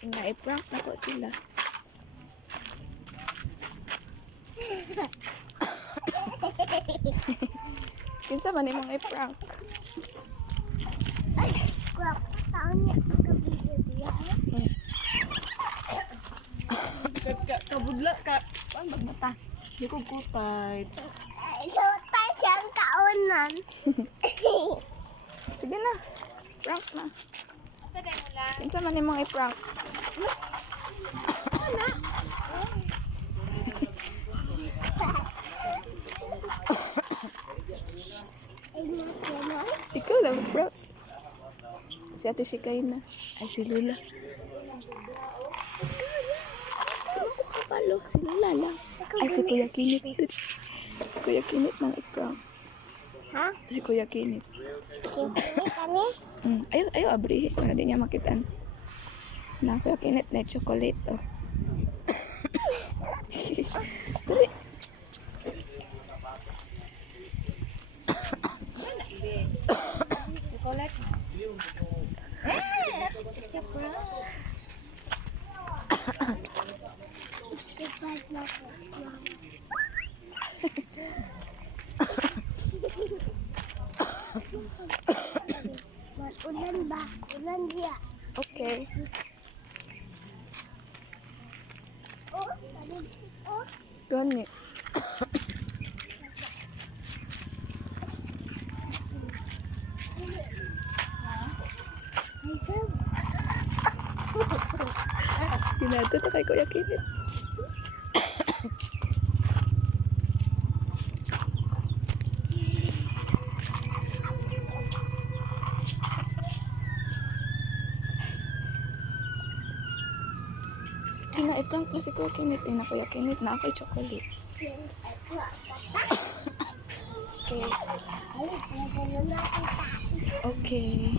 Na-prank na ko sila. Kinsa man imong i-prank? Ay, kuya, taon niya kabigyo diya. Kabudla ka. Ano ba mata? Di ko kutay. Ikaw tayo siyang kaonan. Sige na. Prank na. Kinsa man imong i-prank? Ikaw lang, prank. Si Ate Shikay na. Ay, si Lula. Ano ko kapalo? Si Lula lang. Ay, si Kuya Kinit. Si Kuya Kinit nang i-prank. Ha? Si Kuya Kinit. Kini kani? Ayaw abrihin. Para di niya makitaan. Na, Kuya Kinit na chocolate, oh. Dali. Ulan ba? Ulan dia. Okay. Oh, tadi. Oh. Gani. Ginato to kay Kuya Kinit. Ina-prank na si Kuya Kinit. Na Kuya Kinit na ako'y chocolate. Okay. Okay.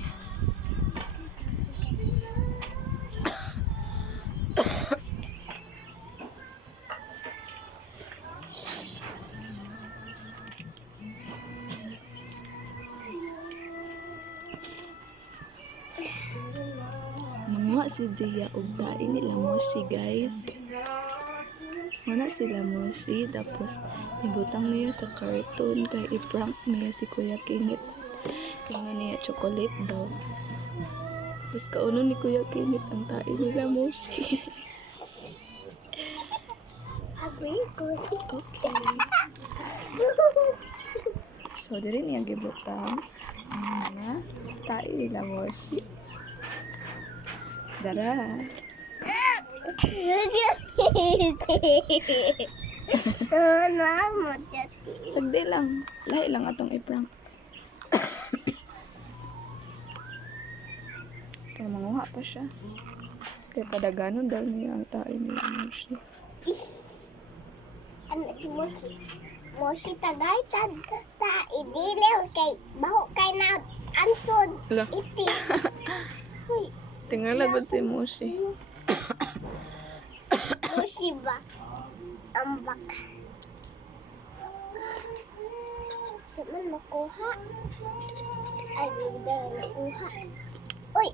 Mga si Zia ug tain nila mo si guys. Muna sila mo si tapos ibutang niya sa cartoon kay i-prank niya si Kuya Kinit. Tingnan niya chocolate daw. Tapos kauno ni Kuya Kinit ang tain nila mo si. Okay. So diri niya gibutang ang mga tain nila mo si. Dara. Mama jati. Sagdi lang. Lahi lang atong i-prank. So, manguha pa siya. Kaya padaganon daw niya ang tayo nila mo siya. Ano si Moshi? Moshi tagay ta idilew kay baho kay na ansod Hala. iti. Uy, Tingala ba si Moshi? Moshi ba? Ambak. Teman makuha. Ay, hindi nakuha. Uy,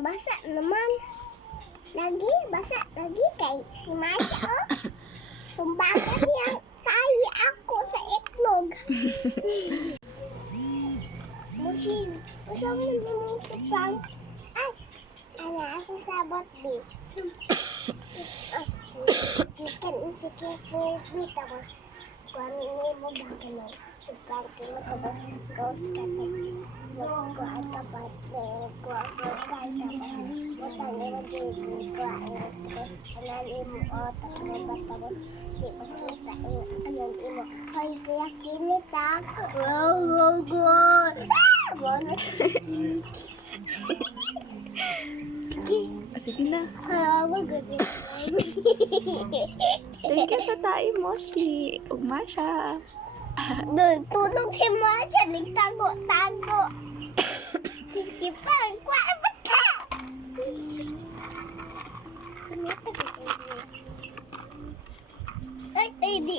basa naman. Lagi, basa lagi kay si Masha, oh. Sumbagan niya tayo ako sa itlog. Musin, usap mo din sa prank. Ay, ano, asa sabot, B. Ikan isi kiko, B. Tapos, kung ano mo ba ganun? Sa prank mo, tapos, ghost ka tapos, magkuha tapat, magkuha ko tayo tapos, matangin mo din, kuha tapos, analin mo, o, tapos, tapos, di makita, anan mo, hoy, kuya, kinit ako. Wow, wow, wow. Ah! Bonus. Sige. Sige na. Ah, magaling. Thank you sa tayo mo si Masha. Doon, tulog si Masha, nagtago-tago. Sige, parang kuha ba ka? Ay, di.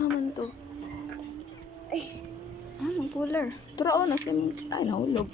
Aman to. Aman puller. Turao na sim. Ay, nahulog.